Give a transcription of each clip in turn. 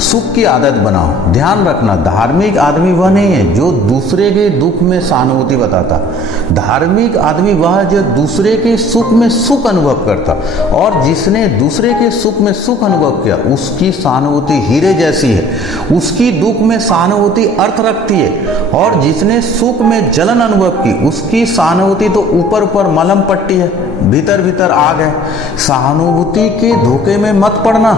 सुख की आदत बनाओ। ध्यान रखना, धार्मिक आदमी वह नहीं है जो दूसरे के दुख में सहानुभूति बताता। धार्मिक आदमी वह जो दूसरे के सुख में सुख अनुभव करता, और जिसने दूसरे के सुख में सुख अनुभव किया उसकी सहानुभूति हीरे जैसी है, उसकी दुख में सहानुभूति अर्थ रखती है। और जिसने सुख में जलन अनुभव की उसकी सहानुभूति तो ऊपर ऊपर मलहम पट्टी है, भीतर भीतर आग है। सहानुभूति के धोखे में मत पड़ना।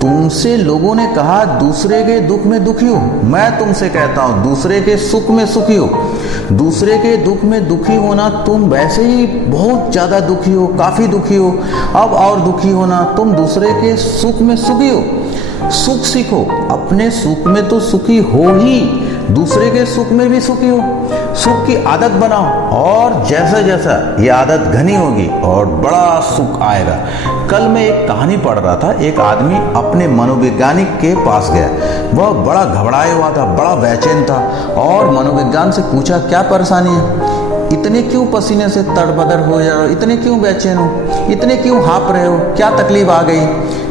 तुमसे लोगों ने कहा दूसरे के दुख में दुखी हो, मैं तुमसे कहता हूं दूसरे के सुख में सुखी हो। दूसरे के दुख में दुखी होना, तुम वैसे ही बहुत ज्यादा दुखी हो, काफी दुखी हो, अब और दुखी होना, तुम दूसरे के सुख में सुखी हो। सुख सीखो, अपने सुख में तो सुखी हो ही, दूसरे के सुख में भी सुखी हो। सुख की आदत बनाओ, और जैसा जैसा ये आदत घनी होगी और बड़ा सुख आएगा। कल मैं एक कहानी पढ़ रहा था, एक आदमी अपने मनोवैज्ञानिक के पास गया। वह बड़ा घबराया हुआ था, बड़ा बेचैन था, और मनोविज्ञान से पूछा क्या परेशानी है, इतने क्यों पसीने से तड़बदर हो जा रहे हो, इतने क्यों बेचैन हो, इतने क्यों हाँप रहे हो, क्या तकलीफ आ गई,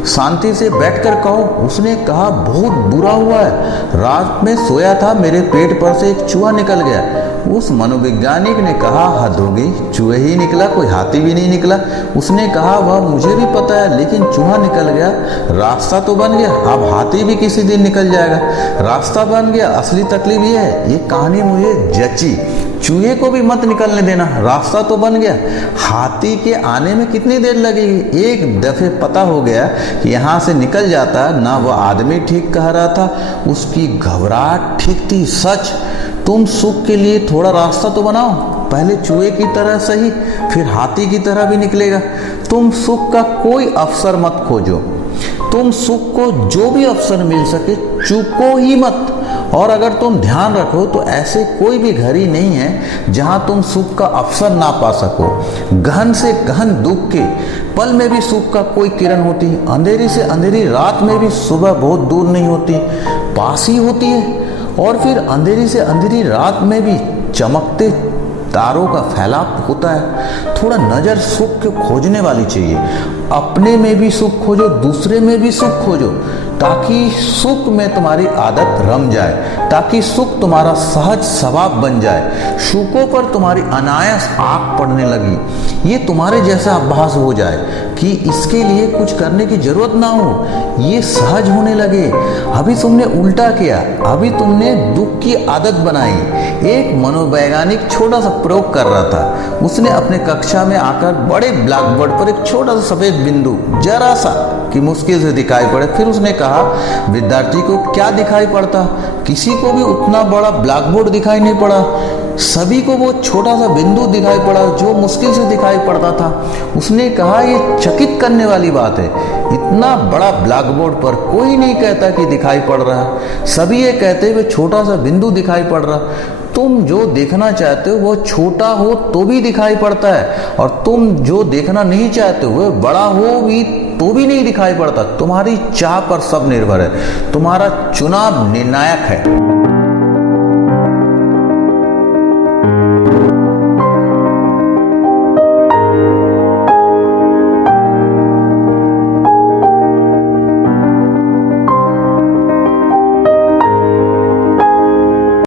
शांति से बैठकर कहो। उसने कहा बहुत बुरा हुआ है, रात में सोया था, मेरे पेट पर से एक चूहा निकल गया। उस मनोवैज्ञानिक ने कहा हद हो गई, चूहे ही निकला, कोई हाथी भी नहीं निकला। उसने कहा वह मुझे भी पता है, लेकिन चूहा निकल गया, रास्ता तो बन गया, अब हाथी भी किसी दिन निकल जाएगा, रास्ता बन गया, असली तकलीफ ये है। ये कहानी मुझे जची, चूहे को भी मत निकलने देना, रास्ता तो बन गया, हाथी के आने में कितनी देर लगेगी, एक दफे पता हो गया कि यहाँ से निकल जाता। ना वो आदमी ठीक कह रहा था, उसकी घबराहट ठीक थी। सच, तुम सुख के लिए थोड़ा रास्ता तो बनाओ, पहले चूहे की तरह सही, फिर हाथी की तरह भी निकलेगा। तुम सुख का कोई अवसर मत खोजो, तुम सुख को जो भी अवसर मिल सके चूको ही मत। और अगर तुम ध्यान रखो तो ऐसे कोई भी घड़ी नहीं है जहां तुम सुख का अवसर ना पा सको। गहन से गहन दुख के पल में भी सुख का कोई किरण होती, अंधेरी से अंधेरी रात में भी सुबह बहुत दूर नहीं होती, पास ही होती है। और फिर अंधेरी से अंधेरी रात में भी चमकते तारों का फैलाव होता है। थोड़ा नजर सुख को खोजने वाली चाहिए, अपने में भी सुख खोजो, दूसरे में भी सुख खोजो, ताकि सुख में तुम्हारी आदत रम जाए, ताकि सुख तुम्हारा सहज स्वभाव बन जाए, सुखों पर तुम्हारी अनायास आँख पड़ने लगी, ये तुम्हारे जैसा अभ्यास हो जाए कि इसके लिए कुछ करने की जरूरत ना हो, ये सहज होने लगे। अभी तुमने उल्टा किया, अभी तुमने दुख की आदत बनाई। एक मनोवैज्ञानिक छोटा सा प्रयोग कर रहा था, उसने अपने कक्षा में आकर बड़े ब्लैक बोर्ड पर एक छोटा सा सफेद बिंदु जरा सा कि मुश्किल से दिखाई पड़े, फिर उसने कहा विद्यार्थी को क्या दिखाई पड़ता, किसी को भी उतना बड़ा ब्लैक बोर्ड दिखाई नहीं पड़ा, सभी को वो छोटा सा बिंदु दिखाई पड़ा जो मुश्किल से दिखाई पड़ता था। उसने कहा ये चकित करने वाली बात है, इतना बड़ा ब्लैक बोर्ड पर कोई नहीं कहता कि दिखाई पड़ रहा, सभी ये कहते हुए छोटा सा बिंदु दिखाई पड़ रहा। तुम जो देखना चाहते हो वो छोटा हो तो भी दिखाई पड़ता है, और तुम जो देखना नहीं चाहते हो वो बड़ा हो भी तो भी नहीं दिखाई पड़ता। तुम्हारी चाह पर सब निर्भर है, तुम्हारा चुनाव निर्णायक है।